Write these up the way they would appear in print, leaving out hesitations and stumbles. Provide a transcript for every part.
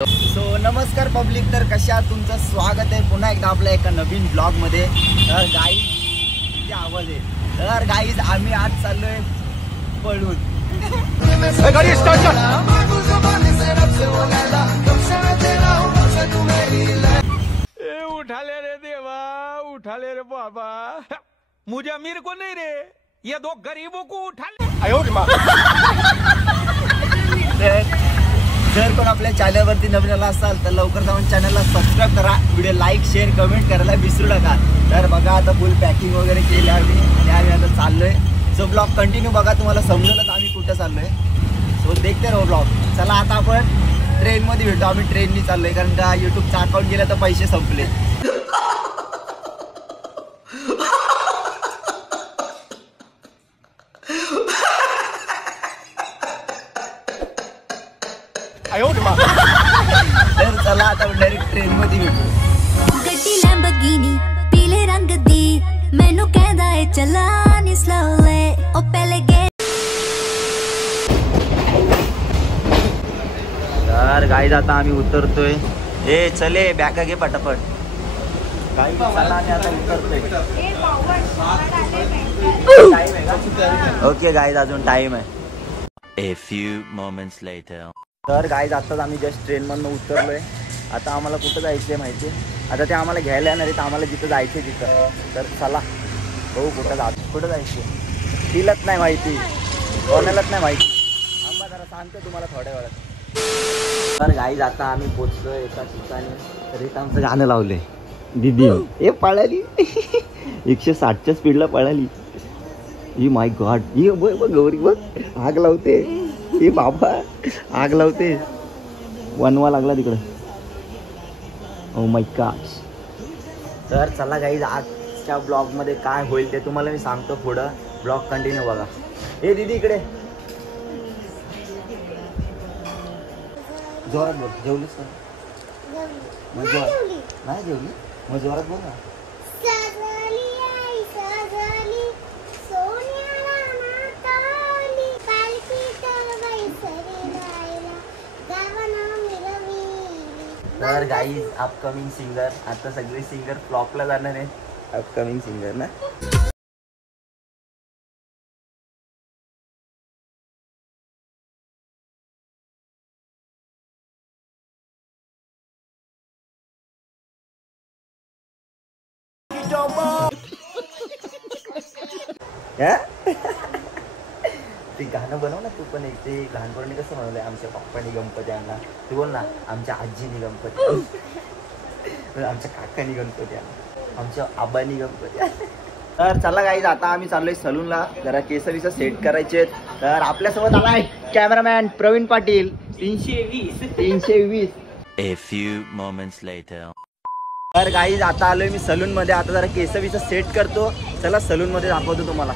So नमस्कार public, तर कशा तुमचं स्वागत आहे पुन्हा एकदा आपल्या एका नवीन ब्लॉग मध्ये। तर गाईज किती आवाज आहे। तर गाईज आम्ही आज चाललोय पळून। गाडी स्टार्ट कर। ए उठा ले रे देवा, उठा ले रे बाबा, मुझे अमीर को नहीं रे, ये दो गरीबों को उठा ले। आयो रे मां। जर कोण आपल्या चॅनलवरती नवीन आला असाल तर लवकर जाऊन चॅनलला सबस्क्राईब करा, व्हिडिओ लाईक शेअर कमेंट करायला विसरू नका। तर बघा आता फुल पॅकिंग वगैरे केली आम्ही आणि आम्ही आता चाललोय। सो ब्लॉग कंटिन्यू बघा, तुम्हाला समजेलच आम्ही कुठे चाललोय। सो देखते रहो ब्लॉग। चला आता आपण ट्रेनमध्ये भेटू। आम्ही ट्रेननी चाललोय कारण का यूट्यूबचा अकाउंट गेला तर पैसे संपले। तर चला आता डायरेक्ट ट्रेन मध्ये भेटू। गड्डी लैम्बोर्गिनी पीले रंग दी मैनू कहदा है चला नी स्लोली ओ पहले गे। तर गाईज आता आम्ही उतरतोय। ए चले बॅगा घे पटापट। गाईज चला आम्ही आता उतरतोय। ओके गाईज अजून टाइम आहे। A few moments later. तर गाईज आत्ताच आम्ही जस्ट ट्रेनमधून उतरलोय। आता आम्हाला कुठं जायचं आहे माहिती आहे? आता ते आम्हाला घ्यायला येणार आहेत, आम्हाला जिथं जायचं आहे तिथं। तर चला बघू कुठं जायचं आहे। तिलाच नाही माहिती, कोणालाच नाही माहिती। आम्हाला जरा सांगतो तुम्हाला थोड्या वेळात। तर गाईज आता आम्ही पोचलोय एका ठिकाणी। तर इथं आमचं गाणं लावलंय दीदी। ए पळाली 160च्या स्पीडला पळाली। ई माय गॉड, ही बघ गौरी बघ आग लावते। ए बाबा आग लावते, वनवा लागला तिकडं। Oh my God. तर चला गाईज आजच्या ब्लॉगमध्ये काय होईल ते तुम्हाला मी सांगतो पुढं। ब्लॉग कंटिन्यू बघा। ए दीदी इकडे जोरात बोल। जेवलीस का? नाही जेवली मग जोरात बोल ना। तर गाईज अपकमिंग सिंगर, आता सगळे सिंगर फ्लॉपला जाणार आहे। अपकमिंग सिंगर ना। ते गाणं बनव ना तू पण एक। ते लहानपणी कसं म्हणलंय आमच्या पप्पानी गणपती आणला, तू बोल ना आमच्या आजीनी गणपती, आमच्या काकानी गणपती आणला, आमच्या आबानी गणपती। तर चला गाईज आता आम्ही चाललोय सलूनला, जरा केसरीचं सेट करायचे। तर आपल्यासोबत आलाय cameraman Praveen Patil. 320। A few moments later. तर गाईज आता आलोय मी सलून मध्ये। आता जरा केसरीचं सेट करतो। चला सलून मध्ये दाखवतो तुम्हाला।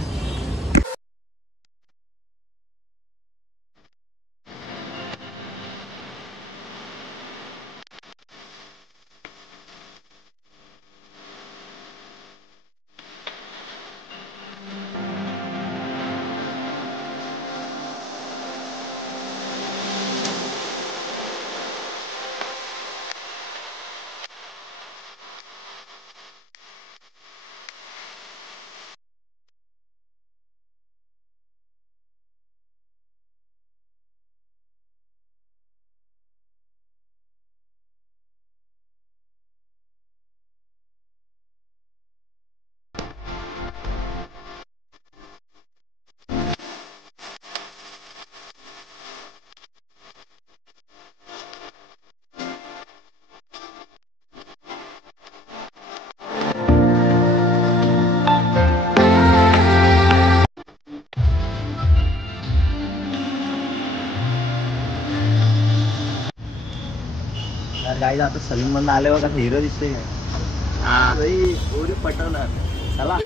गाईज आता सलून मधून आले बघा, हिरो दिसतोय पटवणार। चला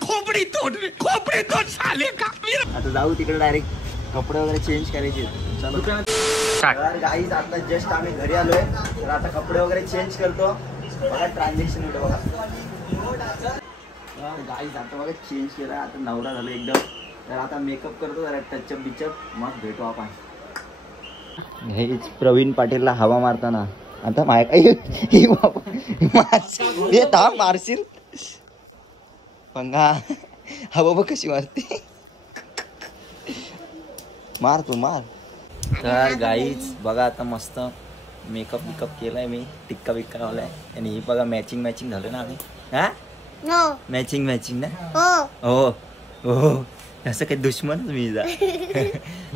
खोपड़ी तोड़ साले का। आता जाऊ तिकडे डायरेक्ट कपडे वगैरे चेंज करायचे। चलो गाईज आता जस्ट आम्ही घरी आलोय। तर आता कपडे वगैरे चेंज करतो। बघा ट्रान्झॅक्शन व्हिडिओ बघा। गाईज आता बघा चेंज केला, आता नवरा झालो एकदम। तर आता मेकअप करतो, जरा टचअप बिचअप, मग भेटू आपण। हेच प्रवीण पाटीलला हवा मारताना आता माय हे थांब मारशील पंगा हवा बघ कशी मारते मार तू मार. तर गाईच बघा आता मस्त मेकअप बिकअप केलाय मी टिक्का बिक्का लावलाय आणि ही बघा मॅचिंग मॅचिंग झालं ना आम्ही. हा मॅचिंग मॅचिंग ना हो हो असं काही दुश्मनच मी जा.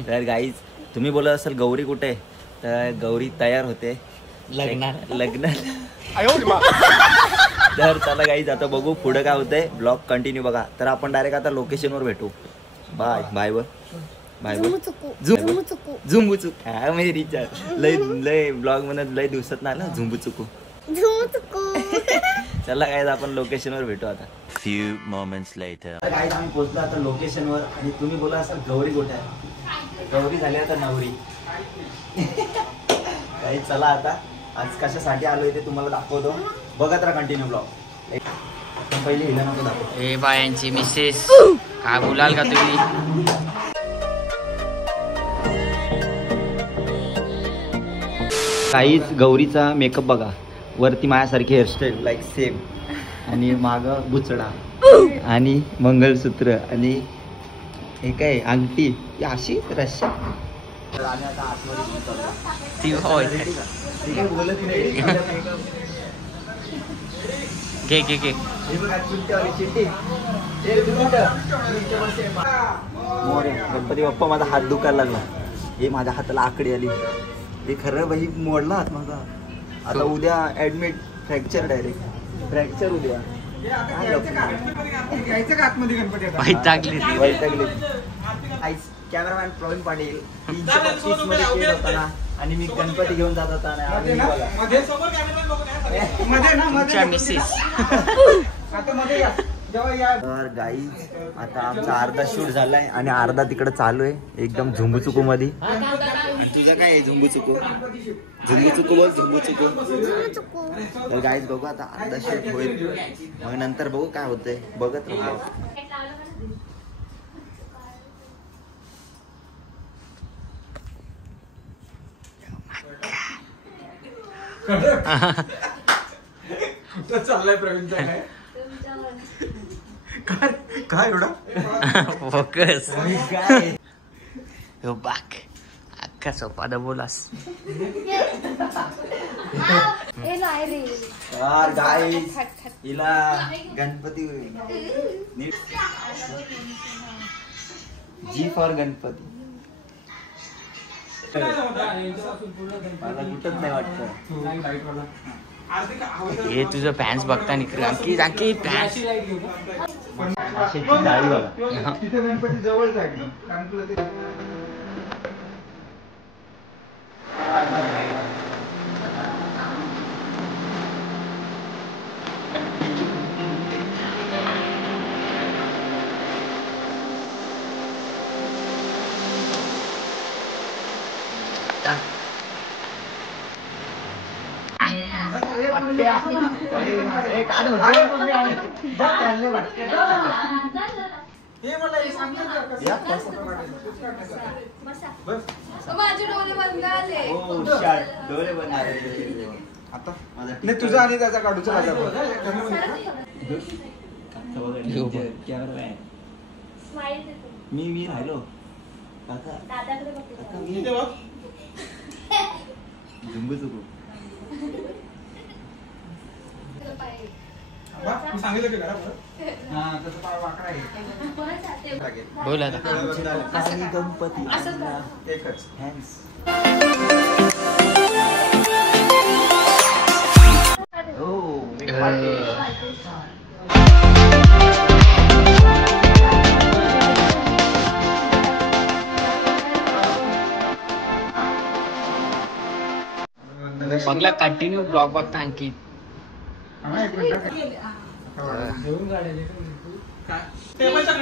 तर गाईज तुम्ही बोलत असाल गौरी कुठे तर गौरी तयार होते लग्न. तर चला गाईज आता बघू पुढं काय होतंय ब्लॉग कंटिन्यू बघा. तर आपण डायरेक्ट आता लोकेशनवर भेटू. बाय बाय वर बाय वर झुंबू चुक हा म्हणजे रिचार्ज लय लय ब्लॉग मध्ये लय दिवसात ना आला झुंबू चुकू. चला गाईज आपण लोकेशनवर भेटू आता. Few moments later. गाईज आम्ही पोहोचलो आता लोकेशनवर आणि तुम्ही बोला असाल गौरी कुठे आहे. गौरी झाली आता नवरी. गाईज चला आता आज कशासाठी आलोय ते तुम्हाला दाखवतो. बघत राहा कंटिन्यू ब्लॉग. पहिले हिला नको दाखव. ए बायांची मिसेस काय बोलाल का तुम्ही. काहीच गौरीचा मेकअप बघा वरती माझ्यासारखी हेअरस्टाईल लाईक सेम आणि माग बुचडा आणि मंगळसूत्र आणि हे काय अंगठी अशी रश्या. तर आम्ही आता आतमध्ये बोलत नाही. घे गणपती बाप्पा माझा हात दुखायला लागला. हे माझ्या हाताला आकडी आली. हे खरं बाई मोडला हात माझा. आता उद्या ऍडमिट फ्रॅक्चर डायरेक्ट फ्रॅक्चर उद्या. कॅमेरामॅन प्रवीण पाटील 325 मध्ये केलं होता आणि मी गणपती घेऊन जात होता. तर गाईज आता आमचा अर्धा शूट झालाय आणि अर्धा तिकडे चालू आहे एकदम झुंबुचुकू मध्ये. तुझं काय आहे झुंबुचुकू बोल झुंबुचुकू. तर गाईज बघू आता अर्धा शूट होईल मग नंतर बघू काय होतंय बघत राहू. चाललाय प्रवीणचा काय एवढा फोकस बाक अख्खा सोपादा बोलास. गाईज हिला गणपती नीट जी फॉर गणपती. मला कुठंच नाही वाटतं. हे तुझं फॅन्स बघता निघलं आणखी फॅन्स डाळी बघा. तिथे गणपती जवळच आहे. तुझा आणि त्याचा काढूचा मी राहिलो झुंबू चुकू. बोला गणपती बघला कंटिन्यू ब्लॉग बघता आणखी.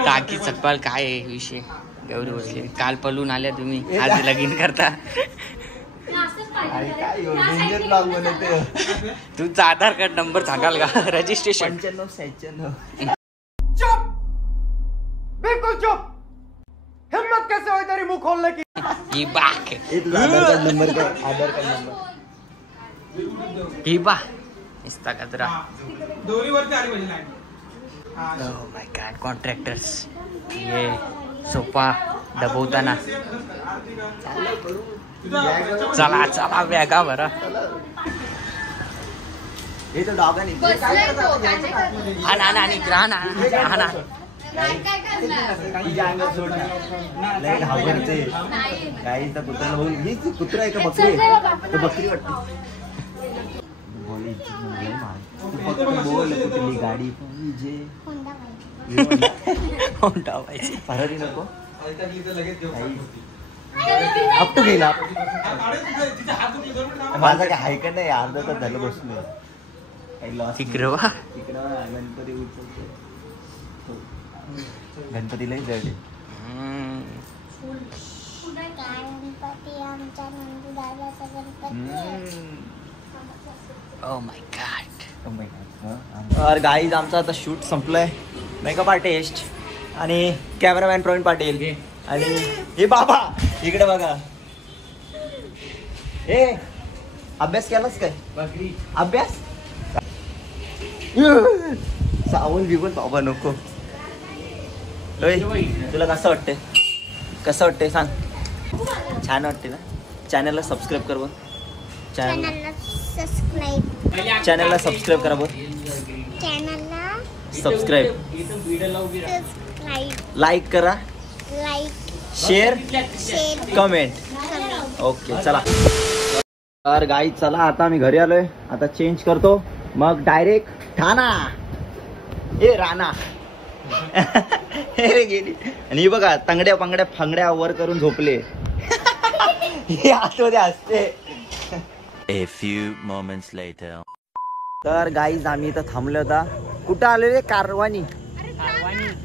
काकी चकपाल काय आहे विषय गौरी बसले काल पलून आल्या तुम्ही आज लगीन करता. तुमचा आधार कार्ड नंबर सांगाल का रजिस्ट्रेशन. 95-96. चुप बिल्कुल चुप. हिम्मत कैसे हो तेरी मुंह खोलने की. ही बाक हे तुझा आधार कार्ड नंबर काय? आधार कार्ड नंबर ही बा नुसता कचरा. दोन्हीवरती आली पाहिजे line. Oh my God, contractors ये सोफा दबवताना. चला चला बॅगा बरं. हे तर दोघांनी हा ना आणि ग्रहा ना हा ना. तिच्या अंगावर सोड ना. लय घाबरते. गाईचा कुत्रा बघून ही कुत्रा आहे का बकरी आहे? तर बकरी वाटते. बोले तू फक्त बोल कुठली गाडी पाहिजे. होंडा पाहिजे. फरारी नको. अब तो गेला. माझा काय हाय का नाही अर्धा तास झालं बसलोय. तिकडं वा तिकडं गणपती उचलतो. गणपतीलाही जळले. Oh my God. और गाईज आमचा आता शूट संपलंय. मेकअप आर्टिस्ट आणि कॅमेरामॅन प्रवीण पाटील आणि हे बाबा इकडे बघा. हे अभ्यास केलास काय? अभ्यास सावून बिवून बाबा नको. तुला कसं वाटतंय? कसं वाटतंय सांग. छान वाटते ना. चॅनलला सबस्क्राईब कर बघ. चॅनलला सबस्क्राईब करा बघ. सबस्क्राईब लाईक करा. Share comment. ओके चला. तर गाईज चला आता आम्ही घरी आलोय. आता चेंज करतो मग डायरेक्ट ठाणा. ए राणा हे गेली. आणि बघा तंगड्या पंगड्या फांगड्या वर करून झोपले. हे आतमध्ये असते. A few moments later. तर गाईज आम्ही इथं थांबलो होता. कुठं आलेले? कारवानी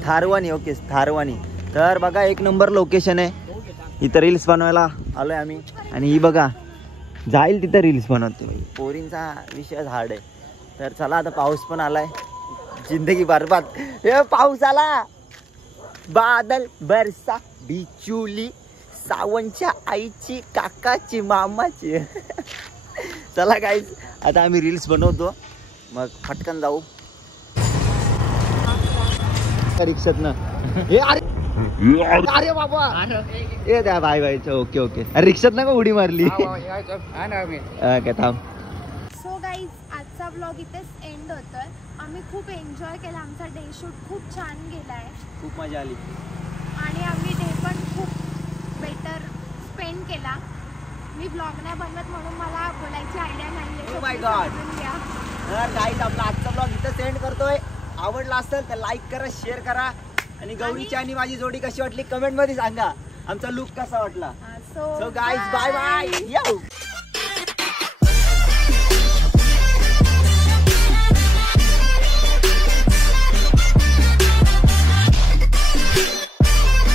थारवानी. ओके थारवानी. तर बघा एक नंबर लोकेशन आहे. इथं रील्स बनवायला आलोय आम्ही. आणि ही बघा जाईल तिथं रील्स बनवते. पोरींचा विषय हार्ड आहे. तर चला आता पाऊस पण आलाय. जिंदगी बरबाद. हे पाऊस आला. बादल बरसा बिचुली सावंतच्या आईची काकाची मामाची. चला गाईज आता आम्ही रील्स बनवतो मग फटकन जाऊ. रिक्षात ना. अरे बाबा ए द्या बाय बाय. Okay okay. रिक्षात ना का उडी मारली काय थांब. सो गाईज आजचा ब्लॉग इथेच एंड होतोय. आम्ही खूप एन्जॉय केला. आमचा डे शूट खूप छान गेला आहे. खूप मजा आली. आणि आम्ही डे पण खूप बेटर स्पेंड केला. मी ब्लॉग नाही बनवत म्हणून मला बोलायची आयडिया नाही आहे. Oh my God. तर गाईज आपला आजचा ब्लॉग इथं सेंड करतोय. आवडला असेल तर लाईक करा शेअर करा. आणि गौरीची आणि माझी जोडी कशी वाटली कमेंट मध्ये सांगा. आमचा लुक कसा वाटला. So guys bye bye.